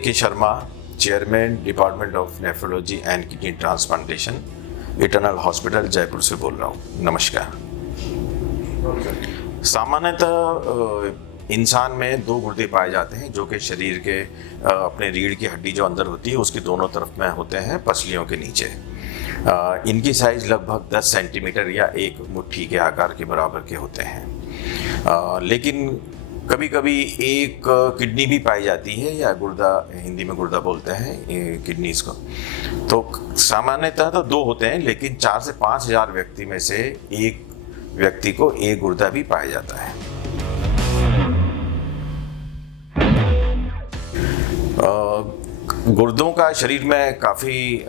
के Sharma, chairman department of nephrology and kidney transplantation, eternal hospital, Jaipur से बोल रहा हूँ। नमस्कार। सामान्यतः इंसान में दो गुर्दे पाए जाते हैं जो कि शरीर के अपने रीढ़ की हड्डी जो अंदर होती है उसकी दोनों तरफ में होते हैं, पसलियों के नीचे। इनकी साइज लगभग 10 सेंटीमीटर या एक मुट्ठी के आकार के बराबर के होते हैं। लेकिन कभी कभी एक किडनी भी पाई जाती है, या गुर्दा, हिंदी में गुर्दा बोलते हैं किडनीज को। तो सामान्यतः तो दो होते हैं, लेकिन 4 से 5 हज़ार व्यक्ति में से एक व्यक्ति को एक गुर्दा भी पाया जाता है। गुर्दों का शरीर में काफ़ी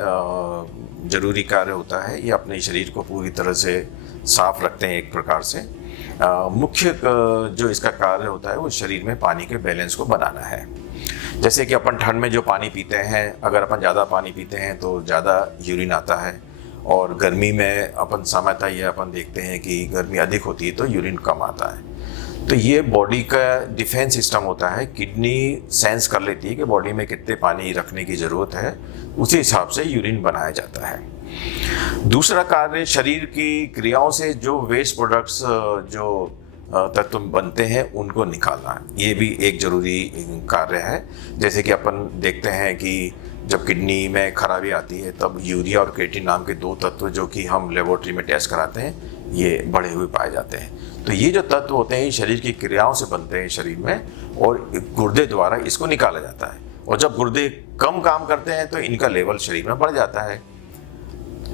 जरूरी कार्य होता है। ये अपने शरीर को पूरी तरह से साफ रखते हैं एक प्रकार से। मुख्य जो इसका कार्य होता है वो शरीर में पानी के बैलेंस को बनाना है। जैसे कि अपन ठंड में जो पानी पीते हैं, अगर अपन ज़्यादा पानी पीते हैं तो ज़्यादा यूरिन आता है, और गर्मी में अपन सामान्यतः ये अपन देखते हैं कि गर्मी अधिक होती है तो यूरिन कम आता है। तो ये बॉडी का डिफेंस सिस्टम होता है। किडनी सेंस कर लेती है कि बॉडी में कितने पानी रखने की ज़रूरत है, उसी हिसाब से यूरिन बनाया जाता है। दूसरा कार्य शरीर की क्रियाओं से जो वेस्ट प्रोडक्ट्स जो तत्व बनते हैं उनको निकालना, ये भी एक जरूरी कार्य है। जैसे कि अपन देखते हैं कि जब किडनी में खराबी आती है तब यूरिया और क्रिएटिन नाम के दो तत्व जो कि हम लेबोरेटरी में टेस्ट कराते हैं, ये बढ़े हुए पाए जाते हैं। तो ये जो तत्व होते हैं शरीर की क्रियाओं से बनते हैं शरीर में, और गुर्दे द्वारा इसको निकाला जाता है। और जब गुर्दे कम काम करते हैं तो इनका लेवल शरीर में बढ़ जाता है।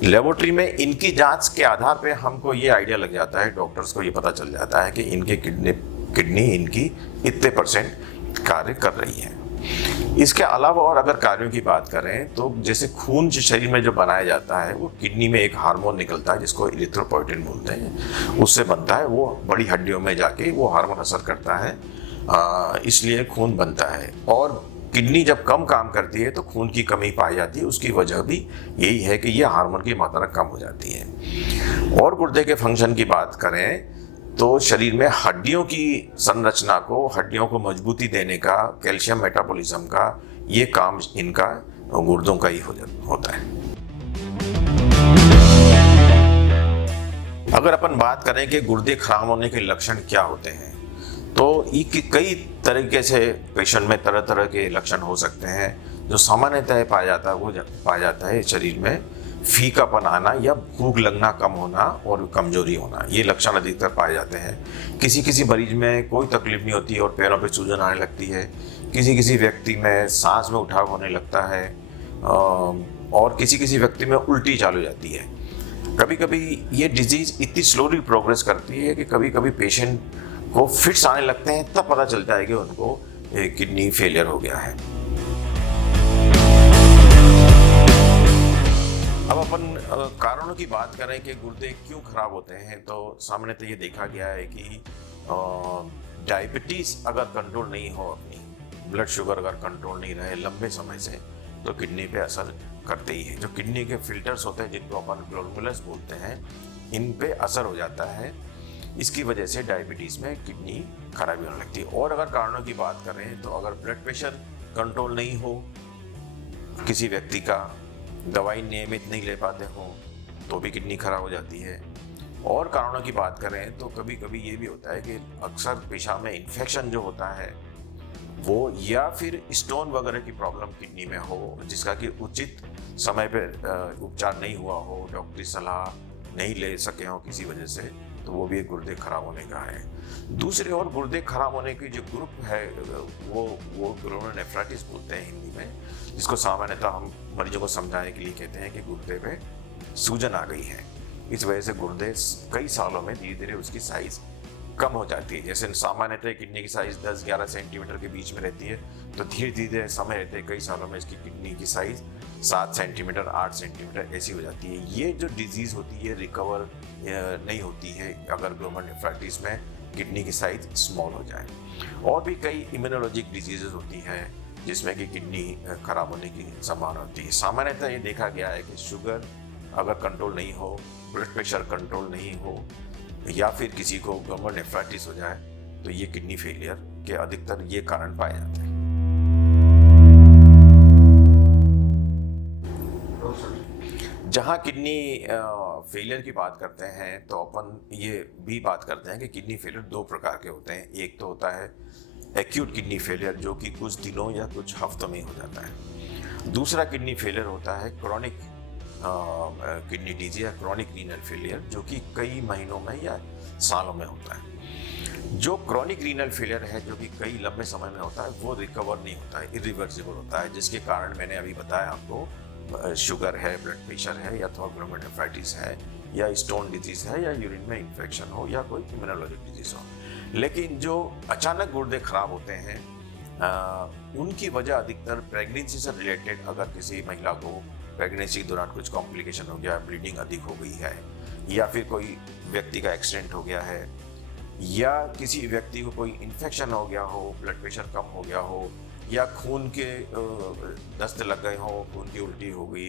लेबोरेटरी में इनकी जांच के आधार पे हमको ये आइडिया लग जाता है, डॉक्टर्स को ये पता चल जाता है कि इनके किडनी इनकी इतने % कार्य कर रही है। इसके अलावा और अगर कार्यों की बात करें तो जैसे खून जो शरीर में जो बनाया जाता है वो किडनी में एक हार्मोन निकलता है जिसको इरिथ्रोपोइटिन बोलते हैं, उससे बनता है। वो बड़ी हड्डियों में जाके वो हार्मोन असर करता है, इसलिए खून बनता है। और किडनी जब कम काम करती है तो खून की कमी पाई जाती है। उसकी वजह भी यही है कि ये हार्मोन की मात्रा कम हो जाती है। और गुर्दे के फंक्शन की बात करें तो शरीर में हड्डियों की संरचना को, हड्डियों को मजबूती देने का, कैल्शियम मेटाबॉलिज्म का, ये काम इनका गुर्दों का ही होता है। अगर अपन बात करें कि गुर्दे खराब होने के लक्षण क्या होते हैं, तो कई तरीके से पेशेंट में तरह तरह के लक्षण हो सकते हैं। जो सामान्यतः पाया जाता है वो पाया जाता है शरीर में फीकापन आना या भूख लगना कम होना और कमजोरी होना, ये लक्षण अधिकतर पाए जाते हैं। किसी किसी मरीज में कोई तकलीफ नहीं होती और पैरों पे सूजन आने लगती है। किसी किसी व्यक्ति में सांस में उठाव होने लगता है, और किसी किसी व्यक्ति में उल्टी चालू जाती है। कभी कभी ये डिजीज इतनी स्लोली प्रोग्रेस करती है कि कभी कभी पेशेंट को फिट्स आने लगते हैं, तब पता चलता है कि उनको किडनी फेलियर हो गया है। अब अपन कारणों की बात करें कि गुर्दे क्यों खराब होते हैं, तो सामान्यतः ये देखा गया है कि डायबिटीज अगर कंट्रोल नहीं हो, अपनी ब्लड शुगर अगर कंट्रोल नहीं रहे लंबे समय से, तो किडनी पे असर करते ही है। जो किडनी के फिल्टर्स होते हैं जिनको अपन ग्लोमेरुलस बोलते हैं, इन पे असर हो जाता है। इसकी वजह से डायबिटीज में किडनी खराबी होने लगती है। और अगर कारणों की बात करें तो अगर ब्लड प्रेशर कंट्रोल नहीं हो किसी व्यक्ति का, दवाई नियमित नहीं ले पाते हो, तो भी किडनी खराब हो जाती है। और कारणों की बात करें तो कभी कभी ये भी होता है कि अक्सर पेशाब में इन्फेक्शन जो होता है वो, या फिर स्टोन वगैरह की प्रॉब्लम किडनी में हो, जिसका कि उचित समय पर उपचार नहीं हुआ हो, डॉक्टरी सलाह नहीं ले सके हो किसी वजह से, तो वो भी एक गुर्दे खराब होने का है। दूसरे और गुर्दे खराब होने की जो ग्रुप है वो ग्लोमेरुलोनेफ्राइटिस बोलते हैं हिंदी में, जिसको सामान्यतः हम मरीजों को समझाने के लिए कहते हैं कि गुर्दे पे सूजन आ गई है। इस वजह से गुर्दे कई सालों में धीरे धीरे उसकी साइज कम हो जाती है। जैसे सामान्यतः किडनी की साइज 10-11 सेंटीमीटर के बीच में रहती है, तो धीरे धीरे समय रहते कई सालों में इसकी किडनी की साइज 7 सेंटीमीटर, 8 सेंटीमीटर ऐसी हो जाती है। ये जो डिजीज होती है रिकवर नहीं होती है अगर ग्लोमेरुलोनेफ्राइटिस में किडनी की साइज स्मॉल हो जाए। और भी कई इम्यूनोलॉजिक डिजीजेज होती हैं जिसमें कि किडनी खराब होने की संभावना होती है। सामान्यतः ये देखा गया है कि शुगर अगर कंट्रोल नहीं हो, ब्लड प्रेशर कंट्रोल नहीं हो, या फिर किसी को ग्लोमेरुलोनेफ्राइटिस हो जाए, तो ये किडनी फेलियर के अधिकतर ये कारण पाए जाते हैं। जहाँ किडनी फेलियर की बात करते हैं तो अपन ये भी बात करते हैं कि किडनी फेलियर दो प्रकार के होते हैं। एक तो होता है एक्यूट किडनी फेलियर, जो कि कुछ दिनों या कुछ हफ्तों में हो जाता है। दूसरा किडनी फेलियर होता है क्रॉनिक किडनी डिजीज या क्रॉनिक रीनल फेलियर, जो कि कई महीनों में या सालों में होता है। जो क्रॉनिक रीनल फेलियर है, जो कि कई लंबे समय में होता है, वो रिकवर नहीं होता है, इरिवर्सिबल होता है, जिसके कारण मैंने अभी बताया आपको, शुगर है, ब्लड प्रेशर है, या तो ग्लोमेरुलोनेफ्राइटिस है, या स्टोन डिजीज है, या यूरिन में इन्फेक्शन हो, या कोई इम्यूनोलॉजिक डिजीज हो। लेकिन जो अचानक गुर्दे खराब होते हैं, उनकी वजह अधिकतर प्रेगनेंसी से रिलेटेड, अगर किसी महिला को प्रेगनेंसी के दौरान कुछ कॉम्प्लिकेशन हो गया, ब्लीडिंग अधिक हो गई है, या फिर कोई व्यक्ति का एक्सीडेंट हो गया है, या किसी व्यक्ति को कोई इन्फेक्शन हो गया हो, ब्लड प्रेशर कम हो गया हो, या खून के दस्त लग गए हो, खून की उल्टी हो गई,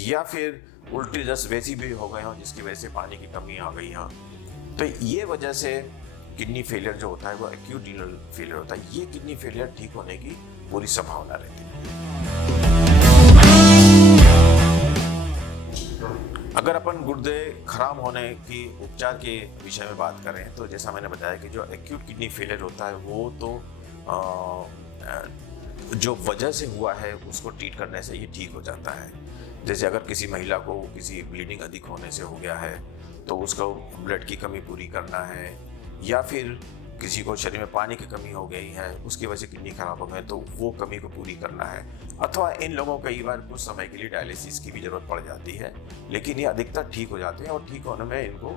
या फिर उल्टी दस्त वैसी भी हो गए हो जिसकी वजह से पानी की कमी आ गई हो, तो ये वजह से किडनी फेलियर जो होता है वो एक्यूट रीनल फेलियर होता है। ये किडनी फेलियर ठीक होने की पूरी संभावना रहती है। अगर अपन गुर्दे खराब होने की उपचार के विषय में बात करें तो जैसा मैंने बताया कि जो एक्यूट किडनी फेलियर होता है वो तो जो वजह से हुआ है उसको ट्रीट करने से ये ठीक हो जाता है। जैसे अगर किसी महिला को किसी ब्लीडिंग अधिक होने से हो गया है तो उसको ब्लड की कमी पूरी करना है, या फिर किसी को शरीर में पानी की कमी हो गई है, उसकी वजह से किडनी खराब हो गई तो वो कमी को पूरी करना है। अथवा इन लोगों को कई बार कुछ समय के लिए डायलिसिस की भी जरूरत पड़ जाती है, लेकिन ये अधिकतर ठीक हो जाते हैं और ठीक होने में इनको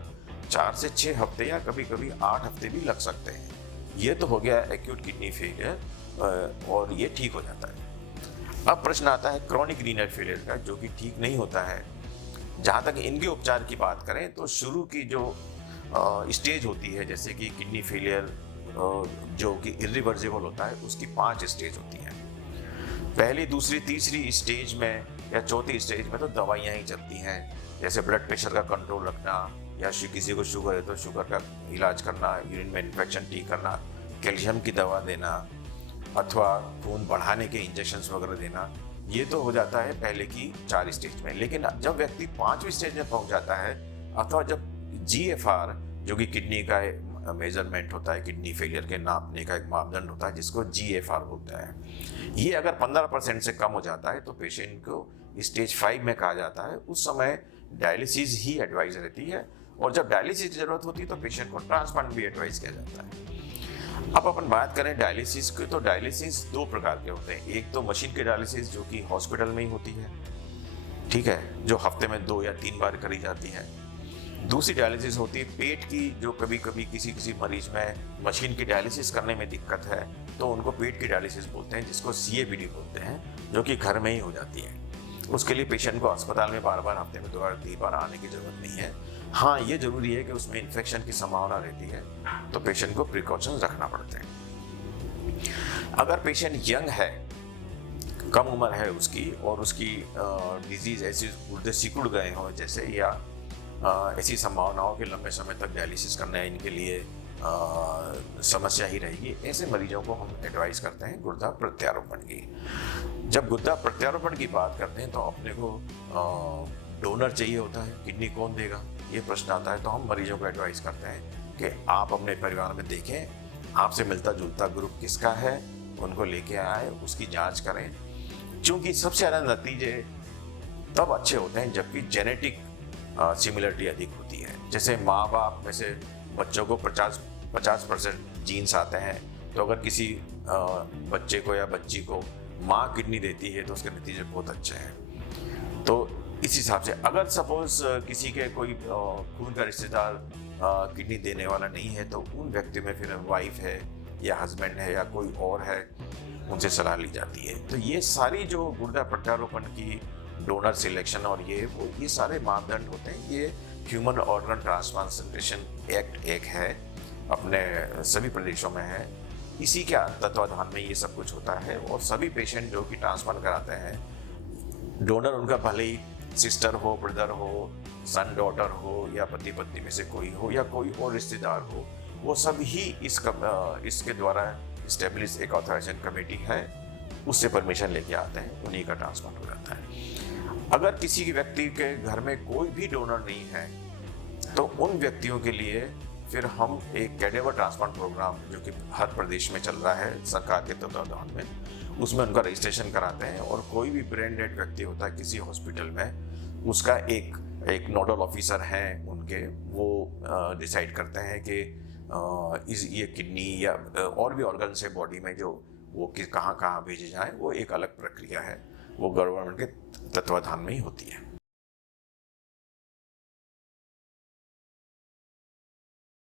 4 से 6 हफ्ते या कभी कभी 8 हफ्ते भी लग सकते हैं। ये तो हो गया एक्यूट किडनी फेलियर और ये ठीक हो जाता है। अब प्रश्न आता है क्रॉनिक रीनल फेलियर का, जो कि ठीक नहीं होता है। जहाँ तक इनके उपचार की बात करें तो शुरू की जो स्टेज होती है, जैसे कि किडनी फेलियर जो कि इरिवर्सिबल होता है, उसकी 5 स्टेज होती हैं। पहली, दूसरी, तीसरी स्टेज में या चौथी स्टेज में तो दवाइयाँ ही चलती हैं, जैसे ब्लड प्रेशर का कंट्रोल रखना, या किसी को शुगर है तो शुगर का इलाज करना, यूरिन में इन्फेक्शन ठीक करना, कैल्शियम की दवा देना, अथवा खून बढ़ाने के इंजेक्शंस वगैरह देना। ये तो हो जाता है पहले की 4 स्टेज में। लेकिन जब व्यक्ति 5वीं स्टेज में पहुंच जाता है, अथवा जब GFR जो कि किडनी का मेजरमेंट होता है, किडनी फेलियर के नापने का एक मापदंड होता है जिसको GFR बोलता है, ये अगर 15% से कम हो जाता है तो पेशेंट को स्टेज 5 में कहा जाता है। उस समय डायलिसिस ही एडवाइज रहती है, और जब डायलिसिस की जरूरत होती है तो पेशेंट को ट्रांसप्लांट भी एडवाइज किया जाता है। अब अपन बात करें डायलिसिस की, तो डायलिसिस 2 प्रकार के होते हैं। एक तो मशीन की डायलिसिस जो कि हॉस्पिटल में ही होती है, ठीक है, जो हफ्ते में 2 या 3 बार करी जाती है। दूसरी डायलिसिस होती है पेट की, जो कभी कभी किसी मरीज में मशीन की डायलिसिस करने में दिक्कत है तो उनको पेट की डायलिसिस बोलते हैं, जिसको CABD बोलते हैं, जो कि घर में ही हो जाती है। उसके लिए पेशेंट को अस्पताल में बार बार हफ्ते में 2 या 3 बार आने की जरूरत नहीं है। हाँ, ये जरूरी है कि उसमें इन्फेक्शन की संभावना रहती है तो पेशेंट को प्रिकॉशंस रखना पड़ते हैं। अगर पेशेंट यंग है, कम उम्र है उसकी, और उसकी डिजीज ऐसी गुर्दे सिकुड़ गए हों जैसे, या ऐसी संभावना हो कि लंबे समय तक डायलिसिस करना इनके लिए समस्या ही रहेगी, ऐसे मरीजों को हम एडवाइस करते हैं गुर्दा प्रत्यारोपण की। जब गुर्दा प्रत्यारोपण की बात करते हैं तो अपने को डोनर चाहिए होता है, किडनी कौन देगा, ये प्रश्न आता है। तो हम मरीजों को एडवाइस करते हैं कि आप अपने परिवार में देखें आपसे मिलता जुलता ग्रुप किसका है, उनको लेके आए, उसकी जांच करें, क्योंकि सबसे ज़्यादा नतीजे तब अच्छे होते हैं जबकि जेनेटिक सिमिलरिटी अधिक होती है। जैसे माँ बाप में से बच्चों को 50% जीन्स आते हैं, तो अगर किसी बच्चे को या बच्ची को माँ किडनी देती है तो उसके नतीजे बहुत अच्छे हैं। तो इस हिसाब से अगर सपोज किसी के कोई खून का रिश्तेदार किडनी देने वाला नहीं है तो उन व्यक्ति में फिर वाइफ है या हस्बैंड है या कोई और है, उनसे सलाह ली जाती है। तो ये सारी जो गुर्दा प्रत्यारोपण की डोनर सिलेक्शन और ये सारे मापदंड होते हैं। ये ह्यूमन ऑर्गन ट्रांसप्लांटेशन एक्ट एक है, अपने सभी प्रदेशों में है, इसी के तत्वाधान में ये सब कुछ होता है। और सभी पेशेंट जो कि ट्रांसप्लांट कराते हैं, डोनर उनका भले ही सिस्टर हो, ब्रदर हो, सन डॉटर हो, या पति पत्नी में से कोई हो, या कोई और रिश्तेदार हो, वो सब ही इसके द्वारा इस्टेब्लिश एक ऑथराइजेशन कमेटी है, उससे परमिशन लेके आते हैं, उन्हीं का ट्रांसप्लांट हो जाता है। अगर किसी व्यक्ति के घर में कोई भी डोनर नहीं है तो उन व्यक्तियों के लिए फिर हम एक कैडेवर ट्रांसप्लांट प्रोग्राम जो कि हर प्रदेश में चल रहा है सरकार के तत्वाधान में, उसमें उनका रजिस्ट्रेशन कराते हैं और कोई भी ब्रेन डेड व्यक्ति होता है किसी हॉस्पिटल में, उसका एक नोडल ऑफिसर हैं उनके, वो डिसाइड करते हैं कि ये किडनी या और भी ऑर्गन से बॉडी में जो वो कि कहाँ कहाँ भेजे जाएं, वो एक अलग प्रक्रिया है, वो गवर्नमेंट के तत्वाधान में ही होती है।